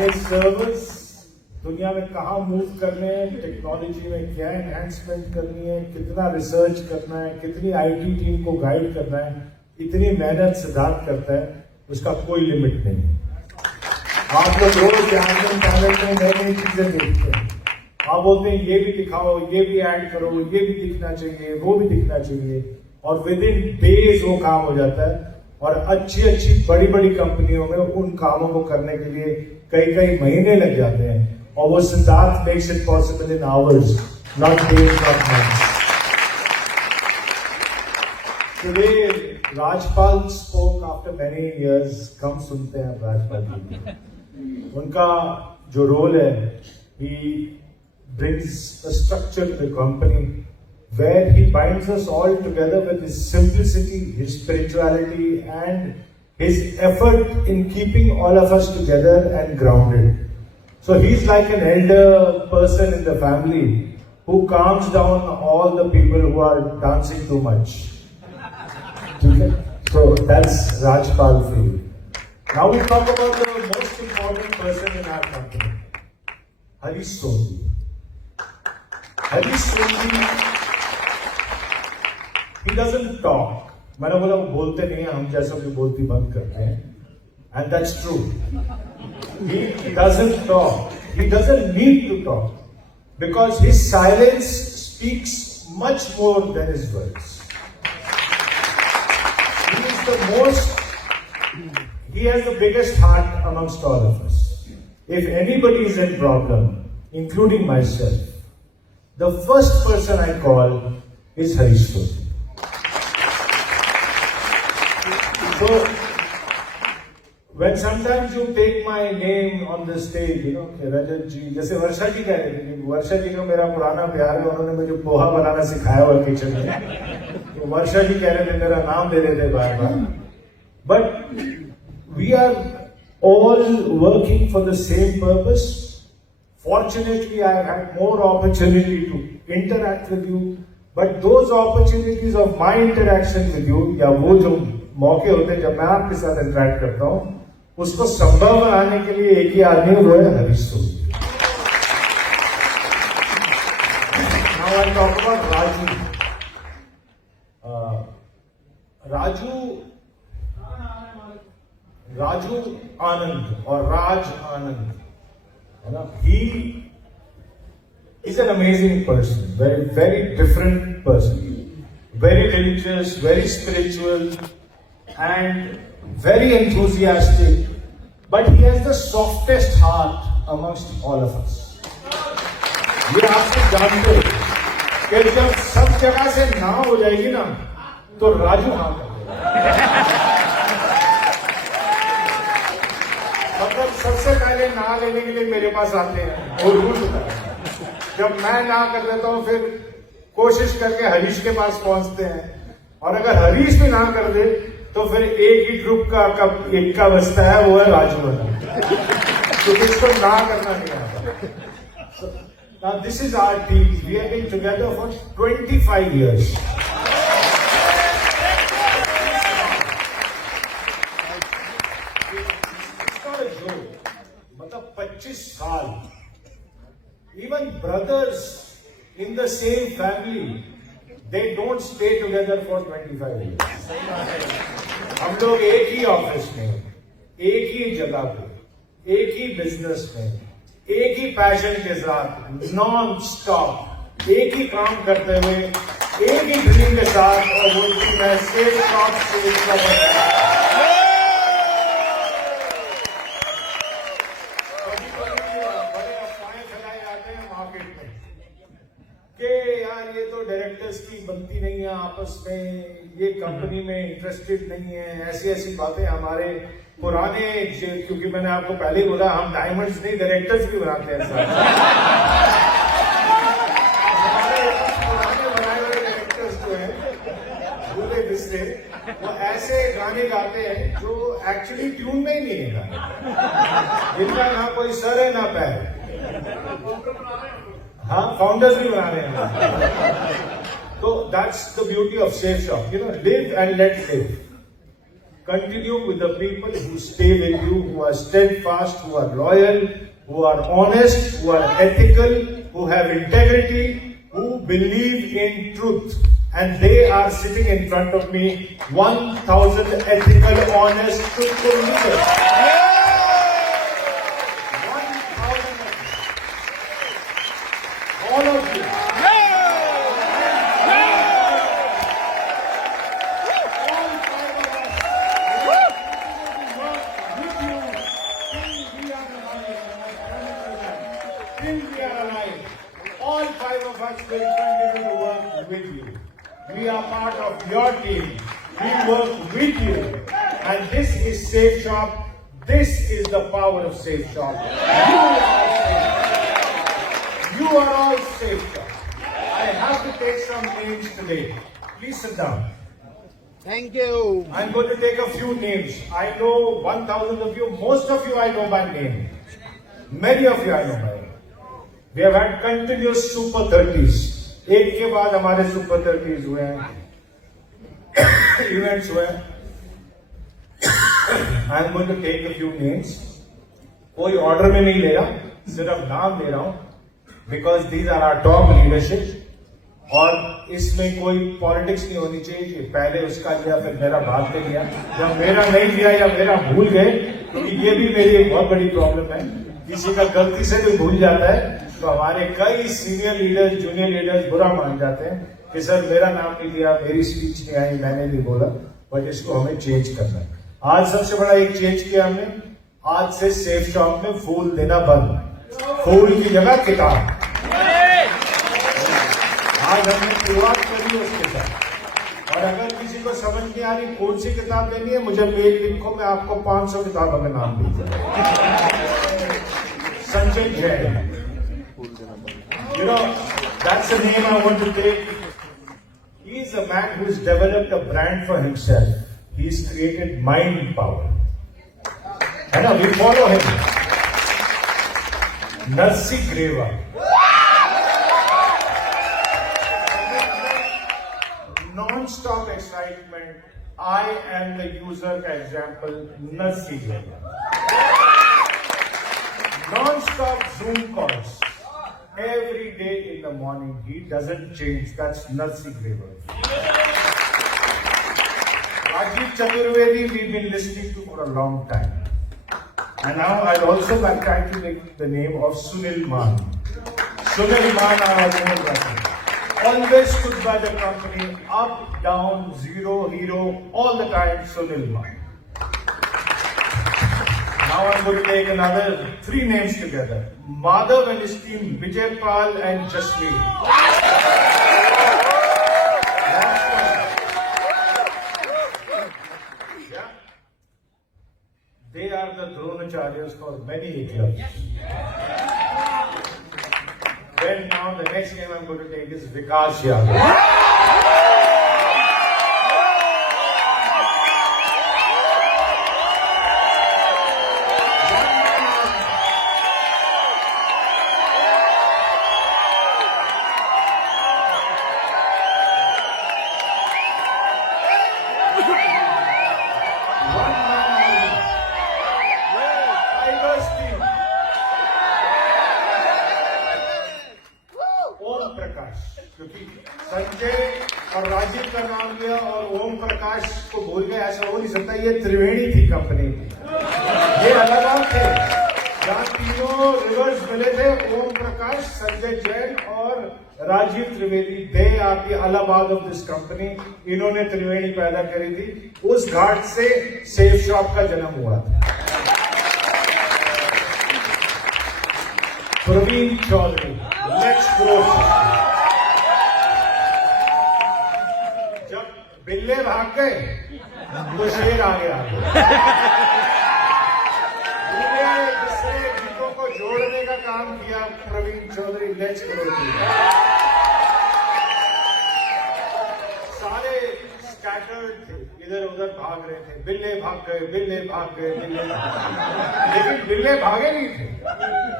हमारे सर्वर्स दुनिया में कहाँ मूव करने हैं, टेक्नोलॉजी में क्या एनहांसमेंट करनी है, कितना रिसर्च करना है, कितनी आईटी टीम को गाइड करना है, इतनी मेहनत सिद्धार्थ करता है, उसका कोई लिमिट नहीं। आप लोग रोज टैलेंट में नई नई चीजें देखते हैं। आप बोलते हैं ये भी दिखाओ, ये भी ऐड करो, ये भी दिखना चाहिए, वो भी दिखना चाहिए, और विद इन डेज वो काम हो जाता है। और अच्छी अच्छी बड़ी बड़ी कंपनियों में उन कामों को करने के लिए कई कई महीने लग जाते हैं, और वो Siddharth makes it possible in hours, not days, not months. Today Rajpal spoke after many years. कम सुनते हैं राजपाल जी। उनका जो रोल है, he brings a structure to the company where he binds us all together with his simplicity, his spirituality, and his effort in keeping all of us together and grounded. So he's like an elder person in the family who calms down all the people who are dancing too much. Okay? So that's Rajpal for you. Now we talk about the most important person in our company, Harish Sondhi. Harish Sondhi, he doesn't talk. मैंने बोला वो बोलते नहीं है, हम जैसा भी बोलती बंद करते हैं, and that's true. He doesn't talk. He doesn't need to talk because his silence speaks much more than his words. He is the most. He has the biggest heart amongst all of us. If anybody is in problem, including myself, the first person I call is Harish Sondhi. So, when sometimes you take my name on the stage, you know, Rajat ji, जैसे वर्षा जी कह रहे थे, वर्षा जी का मेरा पुराना प्यार है, उन्होंने मुझे पोहा बनाना सिखाया हुआ किचन में, तो वर्षा जी कह रहे थे, मेरा नाम ले रहे थे बार बार. But we are all working for the same purpose. Fortunately, I have had more opportunity to interact with you, but those opportunities of my interaction with you, या वो जो मौके होते हैं जब मैं आपके साथ इंटरेक्ट करता हूं, उसको संभव बनाने के लिए एक ही आदमी, वो है Harish Sodhi. Now I talk about Raju. Raju Anand or Raj Anand. He is an amazing person, very, very different person, very religious, very spiritual, and very enthusiastic, but he has the softest heart amongst all of us. ये आपसे जानते हो कि जब सब जगह से ना हो जाएगी ना, तो राजू हाँ कर देगा. मतलब सबसे पहले ना लेने के लिए मेरे पास आते हैं और रूल होता है. जब मैं ना कर देता हूं, फिर कोशिश करके हरीश के पास पहुंचते हैं, और अगर हरीश भी ना कर दे तो फिर एक ही ग्रुप का कब एक का बचता है, वो है राजू वाला, तो इसको ना करना नहीं आता. Now this is our team. We have been together for 25 years. It's not a joke. मतलब 25 साल. Even brothers in the same family, they don't stay together for 25 years. हम लोग एक ही ऑफिस में, एक ही जगह पे, एक ही बिजनेस में, एक ही पैशन के साथ नॉन स्टॉप एक ही काम करते हुए, एक ही ड्रीम के साथ, और वो ड्रीम है सेफ क्रॉप सेफ का. ये तो डायरेक्टर्स की बनती नहीं है आपस में, ये कंपनी में इंटरेस्टेड नहीं है, ऐसी ऐसी बातें. हमारे पुराने, क्योंकि मैंने आपको पहले ही बोला, हम डायमंड्स नहीं डायरेक्टर्स भी बनाते हैं. हमारे पुराने बनाए हुए डायरेक्टर्स जो है भूले बिसरे, वो ऐसे गाने गाते हैं जो एक्चुअली ट्यून में ही नहीं है गाने, जिनका ना कोई सर है ना पैर. हाँ, फाउंडर्स भी बना रहे हैं. तो that's the beauty of safe shop, you know, live and let live. continue with the people who stay with you, who are steadfast, who are loyal, who are honest, who are ethical, who have integrity, who believe in truth. And they are sitting in front of me, 1,000 ethical, honest, truthful leaders. 1,000. All of you. Till we are alive, all 5 of us will continue to work with you. We are part of your team. We work with you. And this is Safe Shop. This is the power of Safe Shop. You are all Safe Shop. I have to take some names today. Please sit down. Thank you. I'm going to take a few names. I know 1,000 of you. Most of you I know by name. Many of you I know by name. We have had continuous Super 30s. एक के बाद हमारे Super 30s हुए हैं, events हुए हैं. I am going to take a few names. कोई order में नहीं ले रहा, सिर्फ नाम ले रहा हूँ. Because these are our top leadership. और इसमें कोई पॉलिटिक्स नहीं होनी चाहिए कि पहले उसका लिया फिर मेरा बाद में लिया, या मेरा नहीं लिया या मेरा भूल गए, क्योंकि ये भी मेरी एक बहुत बड़ी प्रॉब्लम है. किसी का गलती से भी भूल जाता है तो हमारे कई सीनियर लीडर्स, जूनियर लीडर्स बुरा मान जाते हैं कि सर मेरा नाम नहीं लिया, मेरी स्पीच नहीं आई, मैंने नहीं बोला. बट इसको हमें चेंज करना है. आज सबसे बड़ा एक चेंज किया हमने. आज से सेफ शॉप में फूल देना बंद. फूल की जगह किताब. आज हमने शुरुआत करी उसके साथ. और अगर किसी को समझ नहीं आ रही कौन सी किताब लेनी है, मुझे मेल लिखो, मैं आपको 500 किताबों के नाम दूंगा. Sanjay Jain. You know, that's the name I want to take. He's a man who's developed a brand for himself. He's created mind power. And now we follow him. Narsi Greva. Non-stop excitement. I am the user ka example. Narsi Greva. Non-stop Zoom calls. Every day in the morning, he doesn't change. That's Narsi Greva. Rajiv Chaturvedi, we've been listening to for a long time. And now I'll also try to make the name of Sunil Man. Sunil Man, our own person. Always stood by the company, up, down, zero, hero, all the time, Sunil Man. Now I'm going to take another 3 names together. Madhav and his team, Vijay Pal and Jasmeet. Yeah. They are the Dronacharyas for many clubs. Then now the next name I'm going to take is Vikas Yadav. क्योंकि संजय और राजीव का नाम लिया और ओम प्रकाश को भूल गए, ऐसा हो नहीं सकता. ये त्रिवेणी थी कंपनी, ये अलग थे. जहाँ तीनों रिवर्स मिले थे, ओम प्रकाश, संजय जैन और Rajiv Trivedi, they are the Allahabad of this company. इन्होंने त्रिवेणी पैदा करी थी. उस घाट से सेफ शॉप का जन्म हुआ था. Praveen Chaudhary, let's grow. जब बिल्ले भाग गए तो शेर आ गया. जिसने गीतों को जोड़ने का काम किया, प्रवीण चौधरी, लेट्स ग्रो. सारे स्कैटर्ड थे, इधर उधर भाग रहे थे. बिल्ले भाग गए, बिल्ले भाग गए, बिल्ले भाग गए. लेकिन बिल्ले भागे नहीं थे.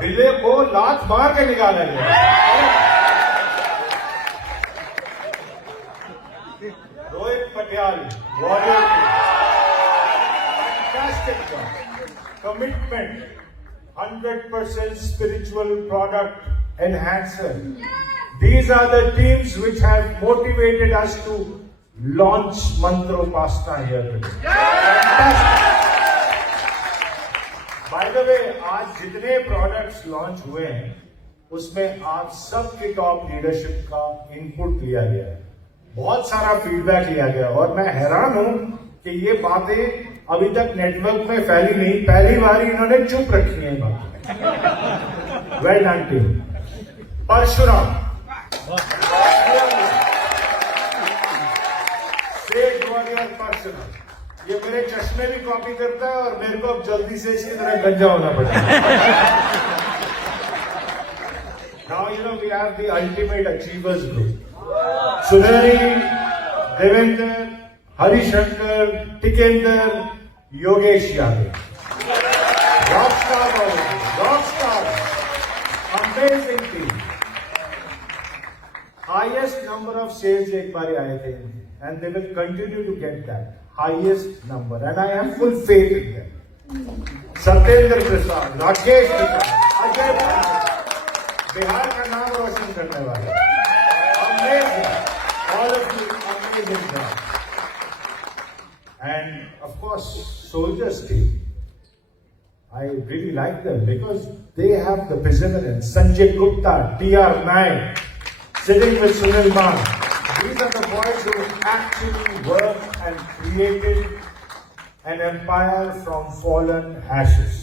बिल्ले को लात मार के निकाला गया. Rohit Patial, warrior. fantastic job. Commitment, 100% spiritual product enhancer. These are the teams which have motivated us to launch Mantropasna here today. Fantastic. By the way, आज जितने प्रोडक्ट्स लॉन्च हुए हैं उसमें आप सबके टॉप लीडरशिप का इनपुट लिया गया है, बहुत सारा फीडबैक लिया गया और मैं हैरान हूं कि ये बातें अभी तक नेटवर्क में फैली नहीं, पहली बार इन्होंने चुप रखी है बातें। Well done team. Parshuram, state warrior Parshuram, ये मेरे चश्मे भी कॉपी करता है और मेरे को अब जल्दी से इसकी तरह गंजा होना पड़ता है। Now you know we have the ultimate achievers group. Sunari, Devender, Harishankar, Tikender, Yogesh Yadav. Rockstar, amazing team. Highest number of sales एक बार आए थे and they will continue to get that highest number and I have full faith in them. Satyendra Prasad, Rakesh Prasad, Ajay Prasad, Bihar का नाम रोशन करने वाले, amazing, all of you amazing job. And of course, soldiers team. I really like them because they have the perseverance. Sanjay Gupta, T.R. Naik, sitting with Sunil Man. These are the boys who actually worked and created an empire from fallen ashes.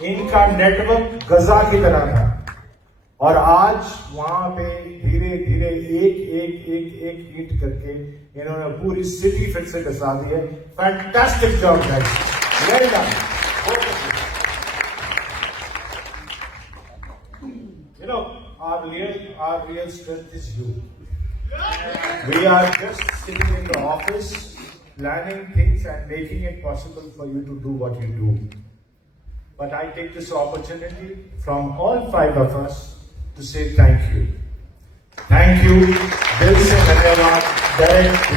इनका network गजा की तरह था और आज वहां पे धीरे धीरे एक ईंट करके इन्होंने पूरी सिटी फिर से घसा दी है। Fantastic job guys, well done. You know, our real strength is you. We are just sitting in the office, planning things and making it possible for you to do what you do. But I take this opportunity from all five of us to say thank you. Thank you. Dil se dhanyawad. Direct.